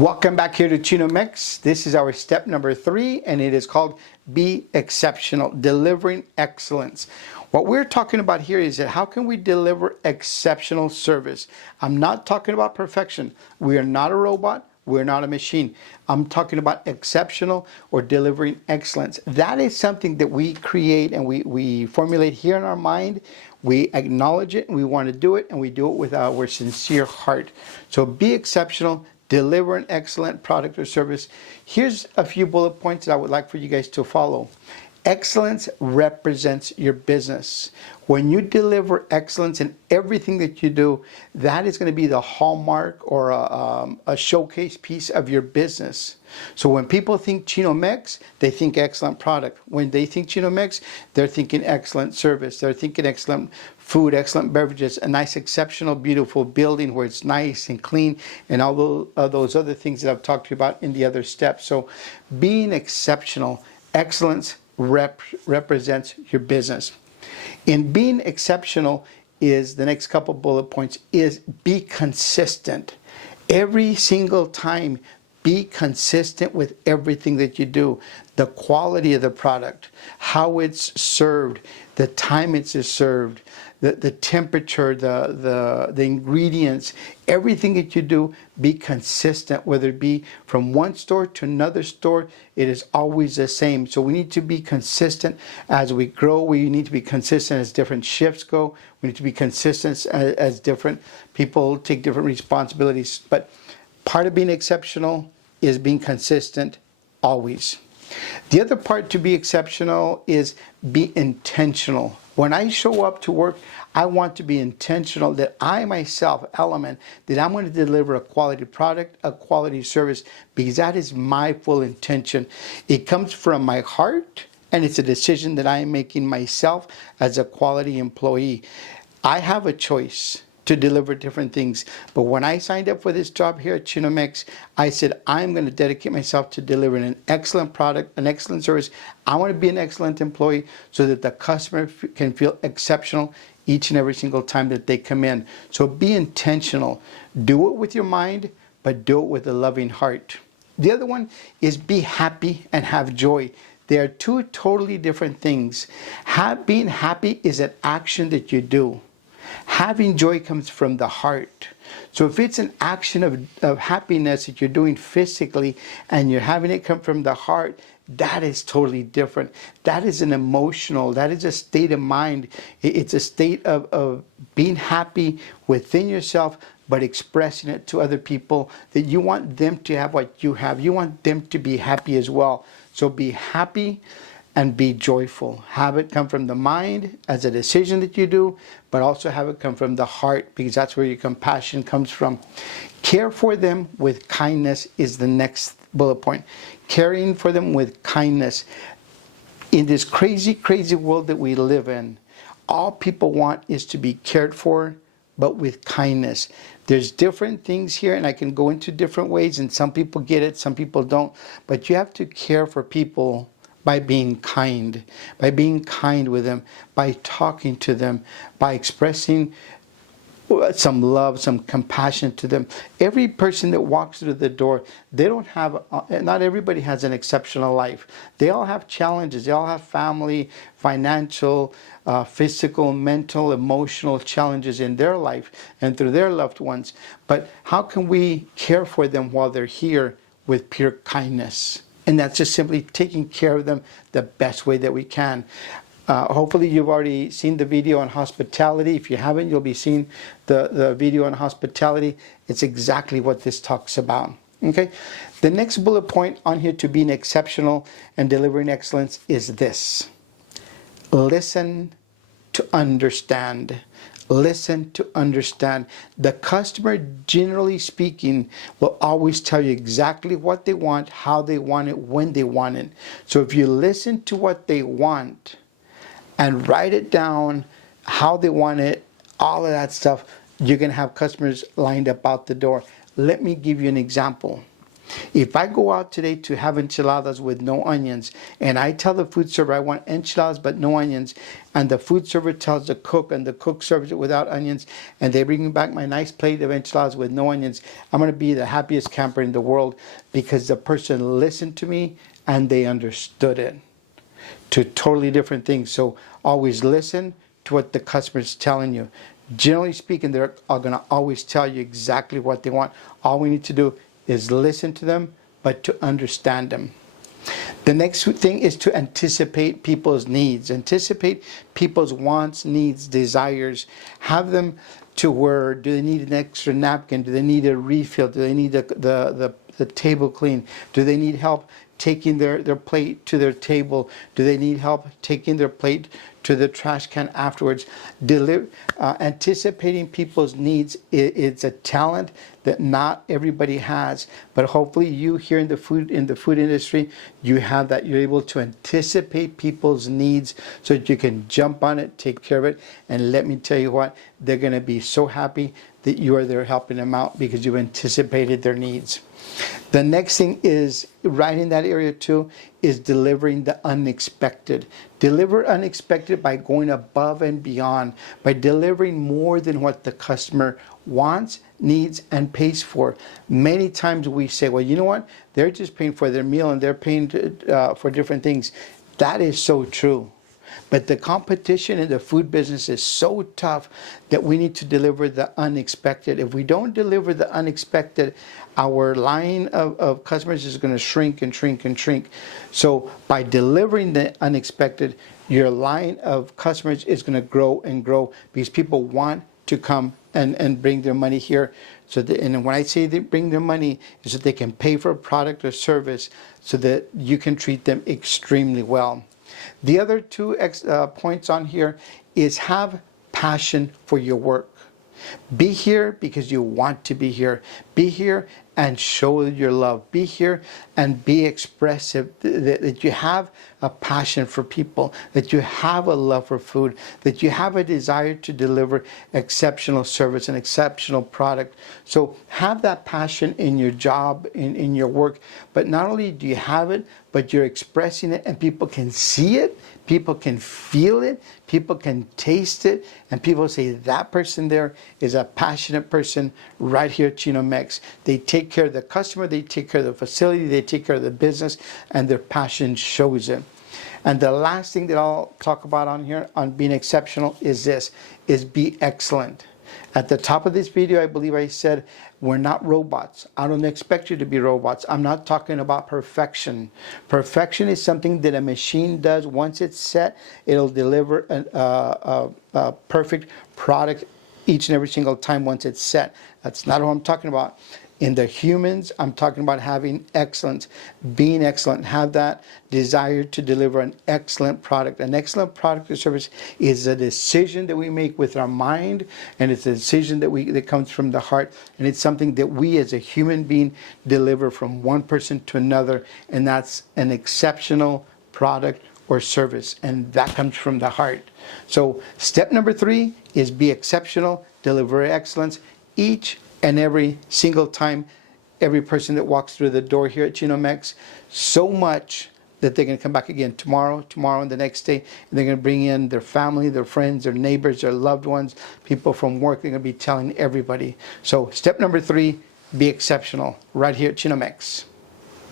Welcome back here to Chino-Mex. This is our step number 3, and it is called Be Exceptional, Delivering Excellence. What we're talking about here is that how can we deliver exceptional service? I'm not talking about perfection. We are not a robot. We're not a machine. I'm talking about exceptional or delivering excellence. That is something that we create and we formulate here in our mind. We acknowledge it and we want to do it, and we do it with our sincere heart. So be exceptional. Deliver an excellent product or service. Here's a few bullet points that I would like for you guys to follow. Excellence represents your business. When you deliver excellence in everything that you do, that is going to be the hallmark or a showcase piece of your business. So when people think Chino-Mex, they think excellent product. When they think Chino-Mex, they're thinking excellent service. They're thinking excellent food, excellent beverages, a nice, exceptional, beautiful building where it's nice and clean, and all those other things that I've talked to you about in the other steps. So being exceptional, excellence represents your business. In being exceptional is the next couple bullet points is be consistent. Every single time, be consistent with everything that you do. The quality of the product, how it's served, the time it's served, the temperature, the ingredients, everything that you do, be consistent, whether it be from one store to another store, it is always the same. So we need to be consistent as we grow. We need to be consistent as different shifts go. We need to be consistent as different people take different responsibilities. But part of being exceptional is being consistent always. The other part to be exceptional is be intentional. When I show up to work, I want to be intentional that I myself, Element, that I'm going to deliver a quality product, a quality service, because that is my full intention. It comes from my heart, and it's a decision that I am making myself as a quality employee. I have a choice to deliver different things. But when I signed up for this job here at Chino-Mex, I said, I'm going to dedicate myself to delivering an excellent product, an excellent service. I want to be an excellent employee so that the customer can feel exceptional each and every single time that they come in. So be intentional. Do it with your mind, but do it with a loving heart. The other one is be happy and have joy. They are two totally different things. Being happy is an action that you do. Having joy comes from the heart. So if it's an action of happiness that you're doing physically and you're having it come from the heart, that is totally different. That is an emotional, that is a state of mind. It's a state of being happy within yourself, but expressing it to other people that you want them to have what you have. You want them to be happy as well. So be happy and be joyful. Have it come from the mind as a decision that you do, but also have it come from the heart, because that's where your compassion comes from. Care for them with kindness is the next bullet point. Caring for them with kindness. In this crazy, crazy world that we live in, all people want is to be cared for, but with kindness. There's different things here, and I can go into different ways, and some people get it, some people don't. But you have to care for people by being kind with them, by talking to them, by expressing some love, some compassion to them. Every person that walks through the door, they don't have, not everybody has an exceptional life. They all have challenges. They all have family, financial, physical, mental, emotional challenges in their life and through their loved ones. But how can we care for them while they're here with pure kindness? And that's just simply taking care of them the best way that we can. Hopefully you've already seen the video on hospitality. If you haven't, you'll be seeing the video on hospitality. It's exactly what this talks about. Okay. The next bullet point on here to being exceptional and delivering excellence is this. Listen to understand. Listen to understand. The customer, generally speaking, will always tell you exactly what they want, how they want it, when they want it. So if you listen to what they want and write it down, how they want it, all of that stuff, you're going to have customers lined up out the door. Let me give you an example. If I go out today to have enchiladas with no onions, and I tell the food server I want enchiladas but no onions, and the food server tells the cook, and the cook serves it without onions, and they bring me back my nice plate of enchiladas with no onions, I'm going to be the happiest camper in the world, because the person listened to me and they understood it. Two totally different things. So always listen to what the customer is telling you. Generally speaking, they're going to always tell you exactly what they want. All we need to do is listen to them, but to understand them. The next thing is to anticipate people's needs. Anticipate people's wants, needs, desires. Have them to where, do they need an extra napkin? Do they need a refill? Do they need the table clean? Do they need help taking their plate to their table? Do they need help taking their plate to the trash can afterwards? Anticipating people's needs is a talent that not everybody has, but hopefully you here in the food industry, you have that. You're able to anticipate people's needs so that you can jump on it, take care of it, and let me tell you what, they're going to be so happy that you are there helping them out because you've anticipated their needs. The next thing is, right in that area too, is delivering the unexpected. Deliver unexpected by going above and beyond, by delivering more than what the customer wants, needs, and pays for. Many times we say, well, you know what? They're just paying for their meal and they're paying for different things. That is so true. But the competition in the food business is so tough that we need to deliver the unexpected. If we don't deliver the unexpected, our line of customers is going to shrink and shrink and shrink. So by delivering the unexpected, your line of customers is going to grow and grow, because people want to come and bring their money here. So and when I say they bring their money, is that they can pay for a product or service so that you can treat them extremely well. The other two points on here is have passion for your work. Be here because you want to be here. Be here and show your love. Be here and be expressive, that you have a passion for people, that you have a love for food, that you have a desire to deliver exceptional service and exceptional product. So have that passion in your job, in your work. But not only do you have it, but you're expressing it, and people can see it, people can feel it, people can taste it, and people say that person there is a passionate person right here at Chino-Mex. They take care of the customer, they take care of the facility, they take care of the business, and their passion shows it. And the last thing that I'll talk about on here on being exceptional is this, is be excellent. At the top of this video, I believe I said, we're not robots. I don't expect you to be robots. I'm not talking about perfection. Perfection is something that a machine does. Once it's set, it'll deliver a perfect product each and every single time once it's set. That's not what I'm talking about. In the humans, I'm talking about having excellence, being excellent, have that desire to deliver an excellent product. An excellent product or service is a decision that we make with our mind, and it's a decision that comes from the heart, and it's something that we as a human being deliver from one person to another, and that's an exceptional product or service, and that comes from the heart. So step number 3 is be exceptional, deliver excellence each and every single time, every person that walks through the door here at Chino-Mex, so much that they're going to come back again tomorrow, and the next day, and they're going to bring in their family, their friends, their neighbors, their loved ones, people from work. They're going to be telling everybody. So step number 3, be exceptional, right here at Chino-Mex.